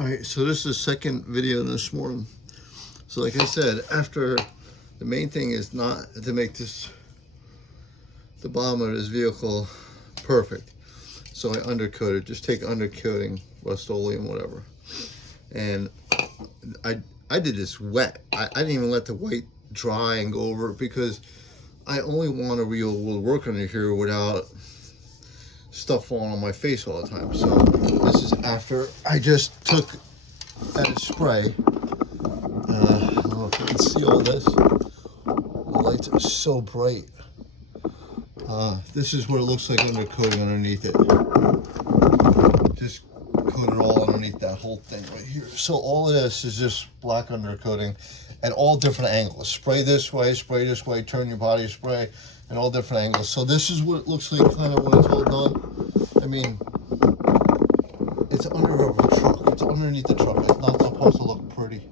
Alright, so this is the second video this morning. So like I said, after the main thing is not to make this, the bottom of this vehicle perfect. So I undercoated, just take undercoating, Rust-Oleum, whatever. And I did this wet. I didn't even let the white dry and go over it because I only want to be able to work under here without stuff falling on my face all the time. So this is after I just took that spray. I don't know if you can see all this. The lights are so bright. This is what it looks like undercoating underneath it. Just coat it all underneath that whole thing right here. So all of this is just black undercoating at all different angles. Spray this way, turn your body spray at all different angles. So this is what it looks like kind of when it's all done. I mean, it's under a truck. It's underneath the truck. It's not supposed to look pretty,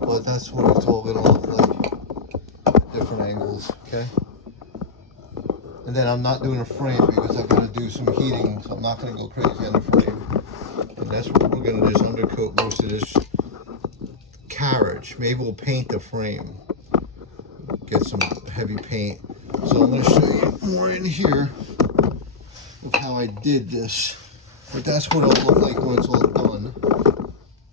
but that's what it's all gonna look like. Different angles, okay? And then I'm not doing a frame because I'm gonna do some heating, so I'm not gonna go crazy on the frame. And that's what we're gonna just undercoat most of this carriage. Maybe we'll paint the frame. Get some heavy paint. So I'm gonna show you more in here of how I did this. But that's what it'll look like when it's all done.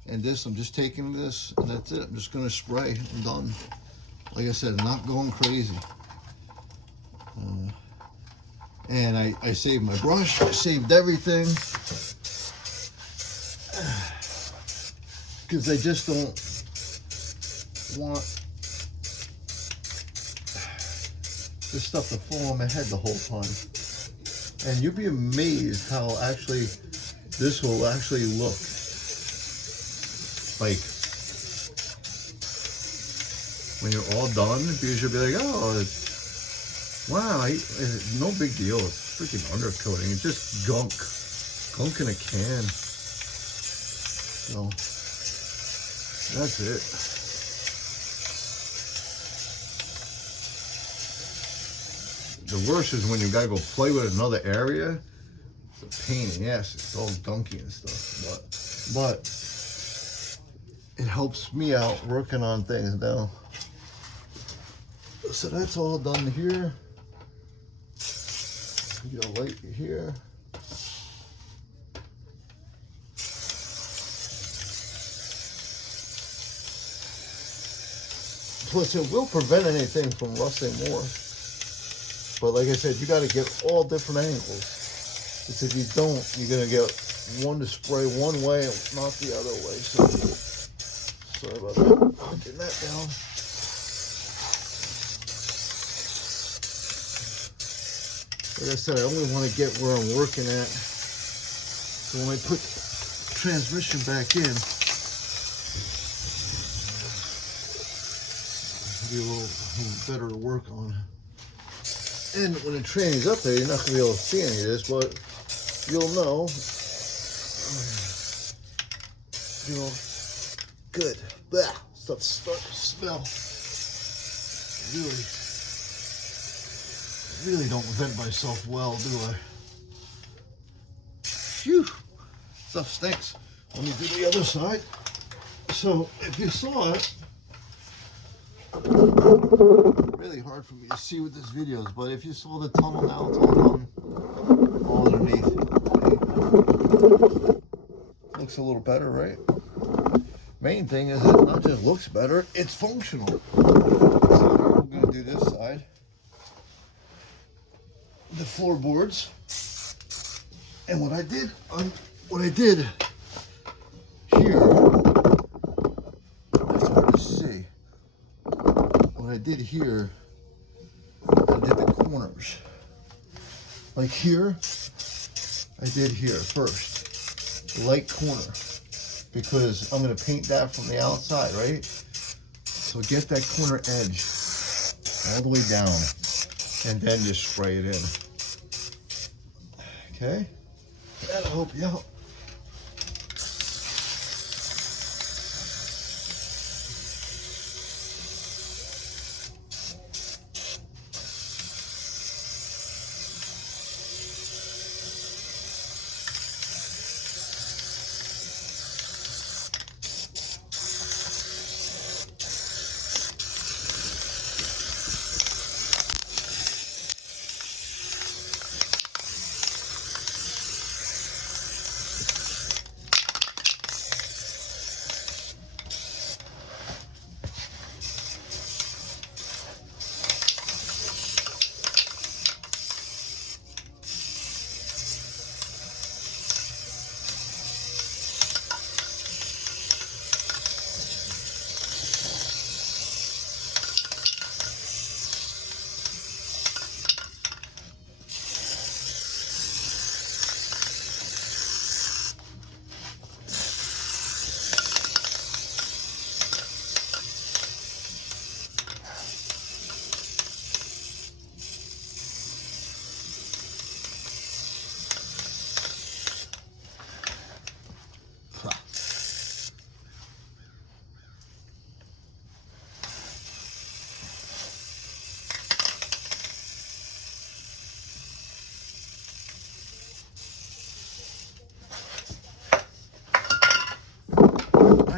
And this, I'm just taking this and that's it. I'm just gonna spray. I'm done. Like I said, I'm not going crazy. And I saved my brush, I saved everything. Because I just don't want this stuff to fall on my head the whole time. And you'll be amazed how actually this will actually look like when you're all done, because you'll be like, oh, wow, no big deal. It's freaking undercoating. It's just gunk in a can. So that's it. The worst is when you gotta go play with another area. It's a pain in the ass. It's all gunky and stuff, but it helps me out working on things now. So that's all done here. Get a light here. Plus, it will prevent anything from rusting more. But like I said, you got to get all different angles. Because if you don't, you're going to get one to spray one way and not the other way. So, sorry about that. Getting that down. Like I said, I only want to get where I'm working at. So when I put transmission back in, it'll be a little better to work on. And when the training's up there, you're not going to be able to see any of this, but you'll know. You know, good. Blah, stuff starting to smell. Really don't vent myself well, do I? Phew, stuff stinks. Let me do the other side. So if you saw it, really hard for me to see with this videos, but if you saw the tunnel now, it's all done, all underneath. Okay. Looks a little better, right? Main thing is it not just looks better, it's functional. So we're gonna do this side. The floorboards, and what I did here, it's hard to see. What I did here, I did the corners. Like here, I did here first, the light corner, because I'm going to paint that from the outside, right? So get that corner edge all the way down, and then just spray it in. Okay, that'll help you out.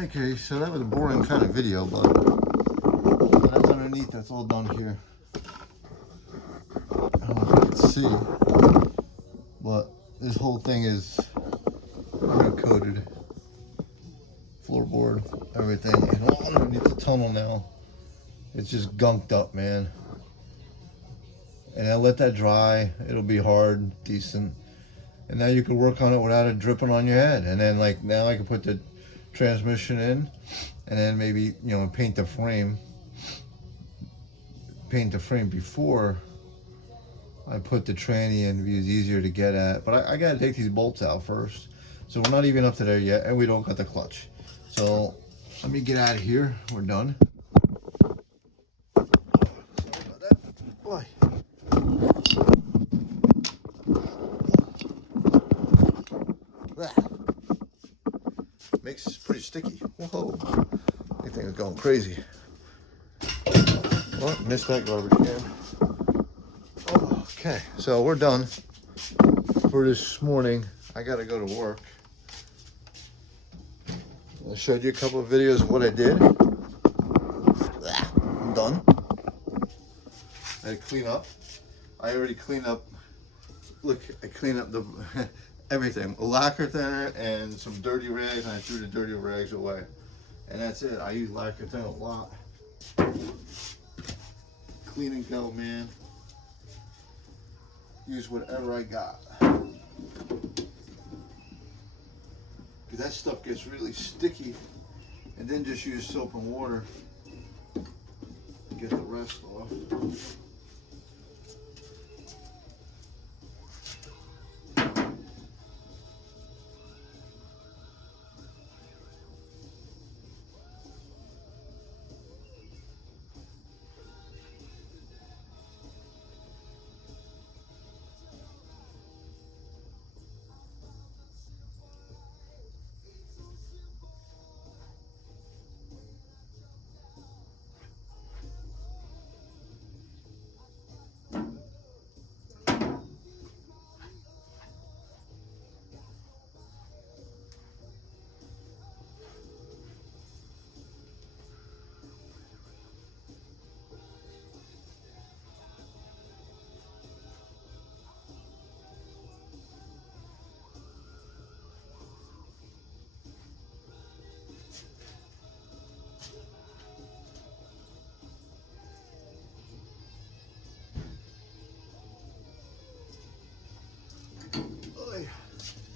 Okay, so that was a boring kind of video, but that's underneath. That's all done here. I don't know if you can see, but this whole thing is undercoated. Floorboard, everything, and all underneath the tunnel now. It's just gunked up, man. And I let that dry. It'll be hard, decent. And now you can work on it without it dripping on your head. And then like now I can put the transmission in, and then maybe, you know, paint the frame. Paint the frame before I put the tranny in, because it's easier to get at. But I gotta take these bolts out first. So we're not even up to there yet, and we don't got the clutch. So let me get out of here. We're done. Sorry about that. Boy. Makes it pretty sticky. Whoa. I think it's going crazy. Oh, missed that garbage can. Oh, okay, so we're done for this morning. I gotta go to work. I showed you a couple of videos of what I did. I'm done. I had to clean up. I already cleaned up. Look, I cleaned up the everything. A lacquer thinner and some dirty rags, and I threw the dirty rags away. And that's it. I use lacquer thinner a lot. Clean and go, man. Use whatever I got. Because that stuff gets really sticky. And then just use soap and water to get the rest off.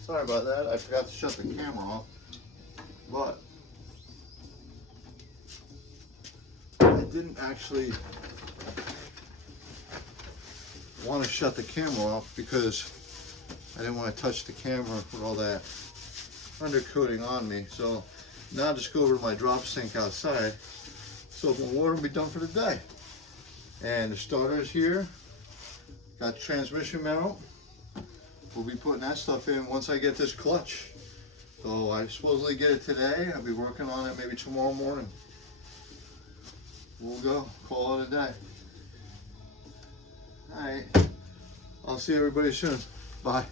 Sorry about that. I forgot to shut the camera off. But I didn't actually want to shut the camera off because I didn't want to touch the camera with all that undercoating on me. So now I'll just go over to my drop sink outside. Soap and water will be done for the day. And the starter's here. Got transmission mount. We'll be putting that stuff in once I get this clutch. So I supposedly get it today. I'll be working on it maybe tomorrow morning. We'll go. Call it a day. All right. I'll see everybody soon. Bye.